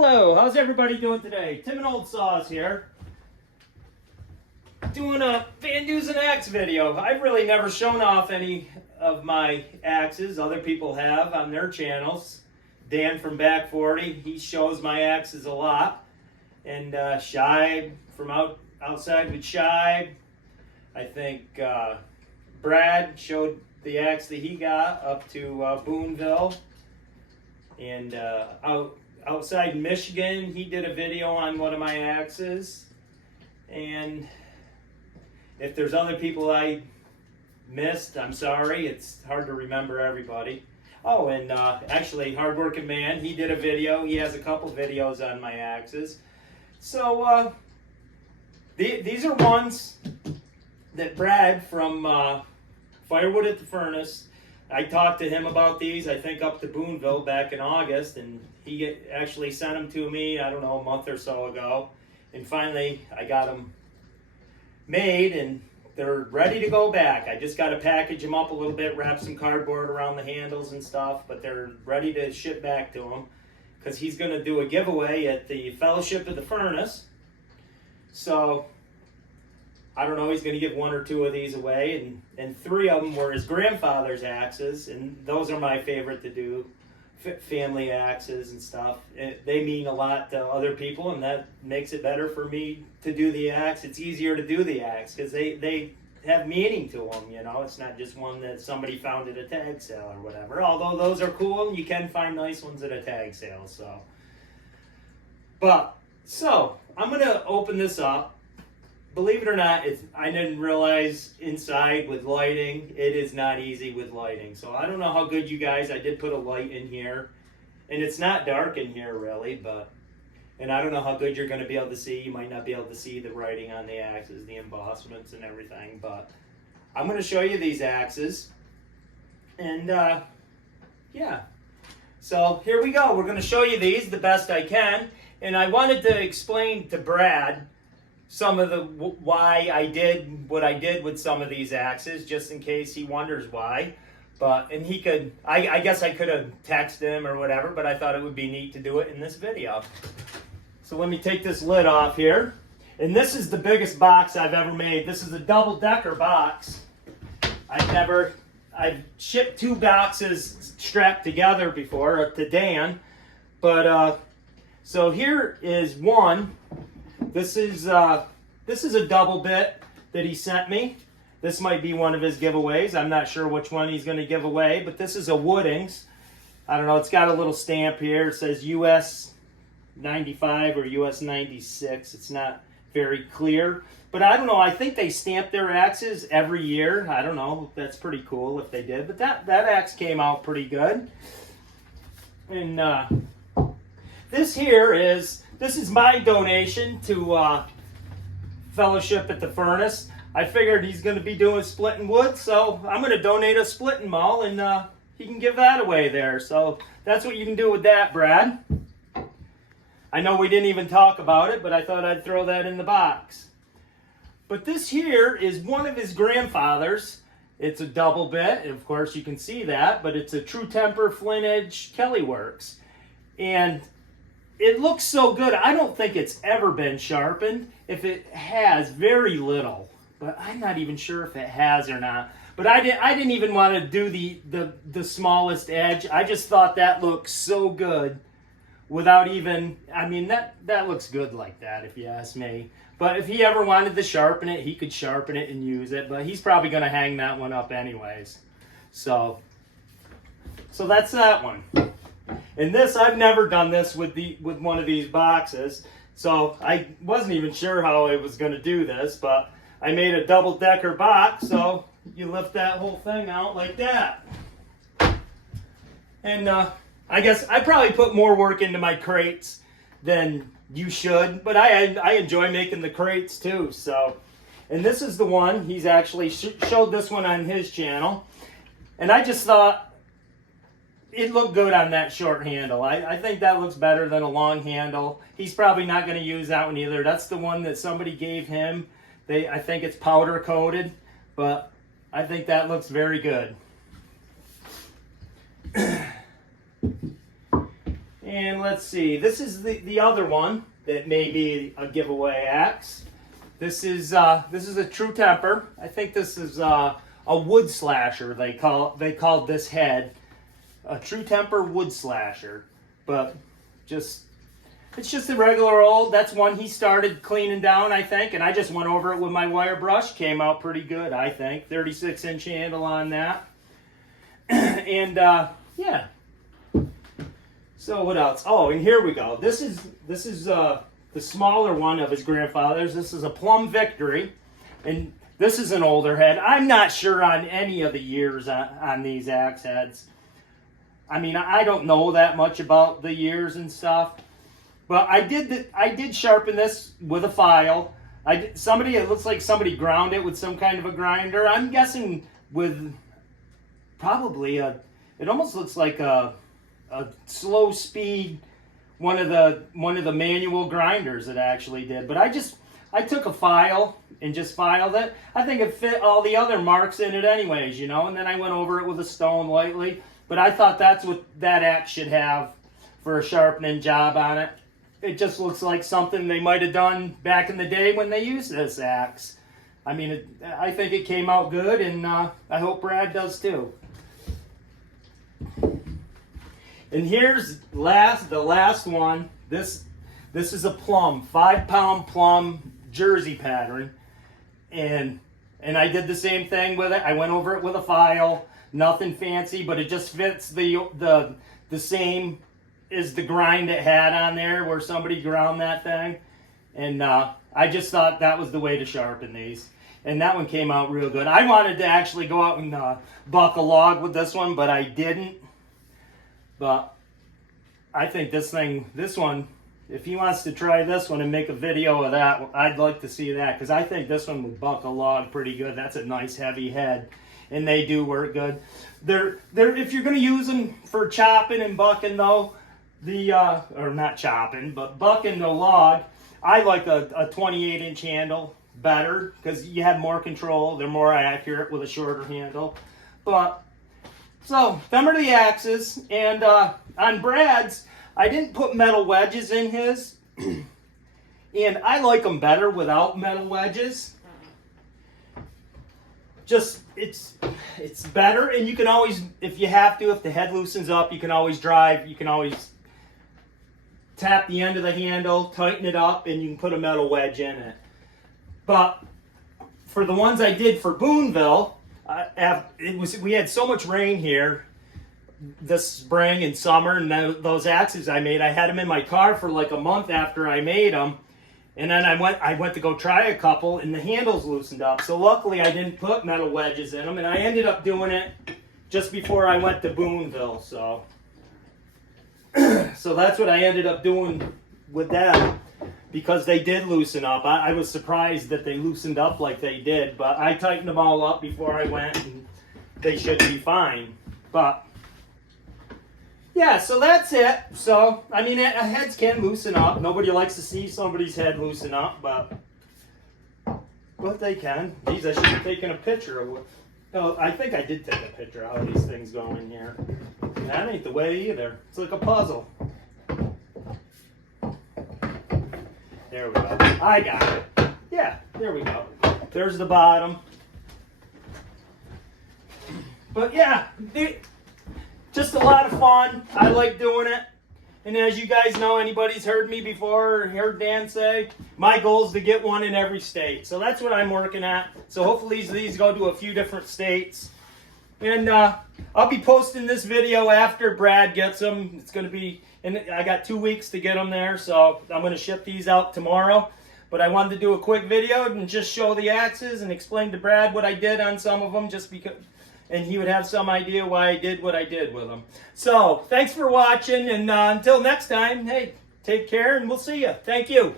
Hello, how's everybody doing today? Tim and Old Saws here. Doing a VanDeusen axe video. I've really never shown off any of my axes. Other people have on their channels. Dan from Back 40, he shows my axes a lot. And Shibe from outside with Shibe. I think Brad showed the axe that he got up to Boonville. And outside in Michigan, he did a video on one of my axes. And if there's other people I missed, I'm sorry. It's hard to remember everybody. Oh, and actually, Hardworking Man, he did a video. He has a couple videos on my axes. So, these are ones that Brad from Firewood at the Furnace, I talked to him about these, I think up to Boonville back in August, and he actually sent them to me, I don't know, a month or so ago. And finally, I got them made, and they're ready to go back. I just got to package them up a little bit, wrap some cardboard around the handles and stuff, but they're ready to ship back to him because he's going to do a giveaway at the Fellowship of the Furnace. So I don't know, he's going to give one or two of these away, and three of them were his grandfather's axes, and those are my favorite to do, family axes and stuff. They mean a lot to other people, and that makes it better for me to do the axe. It's easier to do the axe because they have meaning to them, you know. It's not just one that somebody found at a tag sale or whatever, although those are cool, and you can find nice ones at a tag sale. So I'm going to open this up. Believe it or not, I didn't realize inside with lighting, it is not easy with lighting. So I don't know how good you guys, I did put a light in here. And it's not dark in here really, and I don't know how good you're going to be able to see. You might not be able to see the writing on the axes, the embossments and everything. But I'm going to show you these axes. And yeah. So here we go. We're going to show you these the best I can. And I wanted to explain to Brad some of the why I did what I did with some of these axes, just in case he wonders why. And he could, I guess I could have texted him or whatever, but I thought it would be neat to do it in this video. So let me take this lid off here. And this is the biggest box I've ever made. This is a double-decker box. I've shipped two boxes strapped together before to Dan. So here is one. This is a double bit that he sent me. This might be one of his giveaways. I'm not sure which one he's going to give away, but this is a Woodings. I don't know, it's got a little stamp here. It says US 95 or US 96. It's not very clear, but I don't know. I think they stamp their axes every year. I don't know. That's pretty cool if they did, but that axe came out pretty good. And this is my donation to Fellowship at the Furnace. I figured he's going to be doing splitting wood, so I'm going to donate a splitting maul, and he can give that away there. So that's what you can do with that, Brad. I know we didn't even talk about it, but I thought I'd throw that in the box. But this here is one of his grandfather's. It's a double bit, of course you can see that, but it's a True Temper Flint Edge Kelly Works. And it looks so good. I don't think it's ever been sharpened. If it has, very little. But I'm not even sure if it has or not. But I didn't even want to do the smallest edge. I just thought that looked so good without even, I mean, that looks good like that if you ask me. But if he ever wanted to sharpen it, he could sharpen it and use it. But he's probably going to hang that one up anyways. So that's that one. And this, I've never done this with one of these boxes, so I wasn't even sure how I was going to do this, but I made a double-decker box, so you lift that whole thing out like that. And I guess I probably put more work into my crates than you should, but I enjoy making the crates too. So, and this is the one, he's actually showed this one on his channel, and I just thought, it looked good on that short handle. I think that looks better than a long handle. He's probably not going to use that one either. That's the one that somebody gave him. I think it's powder coated, but I think that looks very good. And let's see, this is the other one that may be a giveaway axe. This is a True Temper. I think this is a wood slasher. They called this head a True Temper wood slasher, but it's just a regular old. That's one he started cleaning down, I think, and I just went over it with my wire brush. Came out pretty good, I think. 36-inch handle on that, and yeah. So what else? Oh, and here we go. This is the smaller one of his grandfather's. This is a Plum Victory, and this is an older head. I'm not sure on any of the years on these axe heads. I mean, I don't know that much about the years and stuff, but I did sharpen this with a file. It looks like somebody ground it with some kind of a grinder. I'm guessing with probably it almost looks like a slow speed, one of the manual grinders that actually did. But I took a file and just filed it. I think it fit all the other marks in it anyways, you know, and then I went over it with a stone lightly. But I thought that's what that axe should have for a sharpening job on it. It just looks like something they might have done back in the day when they used this axe. I mean, I think it came out good, and I hope Brad does too. And here's the last one. This is a plum, 5-pound plum jersey pattern, and I did the same thing with it. I went over it with a file, nothing fancy, but it just fits the same as the grind it had on there where somebody ground that thing, and I just thought that was the way to sharpen these. And that one came out real good. I wanted to actually go out and buck a log with this one, but I didn't. But I think this one, if he wants to try this one and make a video of that, I'd like to see that, because I think this one would buck a log pretty good. That's a nice heavy head, and they do work good. They're if you're going to use them for chopping and bucking though, or not chopping, but bucking the log, I like a 28-inch handle better, because you have more control. They're more accurate with a shorter handle. But so, them are the axes, and on Brad's, I didn't put metal wedges in his, and I like them better without metal wedges. Just, it's better, and you can always, if you have to, if the head loosens up, you can always tap the end of the handle, tighten it up, and you can put a metal wedge in it. But for the ones I did for Boonville, we had so much rain here this spring and summer, and those axes I made, I had them in my car for like a month after I made them, and then I went to go try a couple, and the handles loosened up. So luckily I didn't put metal wedges in them, and I ended up doing it just before I went to Boonville. So so that's what I ended up doing with that, because they did loosen up. I was surprised that they loosened up like they did, but I tightened them all up before I went, and they should be fine. But yeah, so that's it. So, I mean, heads can loosen up. Nobody likes to see somebody's head loosen up, but they can. Geez, I should have taken a picture of what. Oh, I think I did take a picture of how these things go in here. That ain't the way either. It's like a puzzle. There we go. I got it. Yeah, there we go. There's the bottom. But yeah, just a lot of fun. I like doing it. And as you guys know, anybody's heard me before or heard Dan say, my goal is to get one in every state. So that's what I'm working at. So hopefully these go to a few different states. And I'll be posting this video after Brad gets them. It's going to be, and I got 2 weeks to get them there. So I'm going to ship these out tomorrow. But I wanted to do a quick video and just show the axes and explain to Brad what I did on some of them, just because, and he would have some idea why I did what I did with them. So, thanks for watching, and until next time, hey, take care, and we'll see you. Thank you.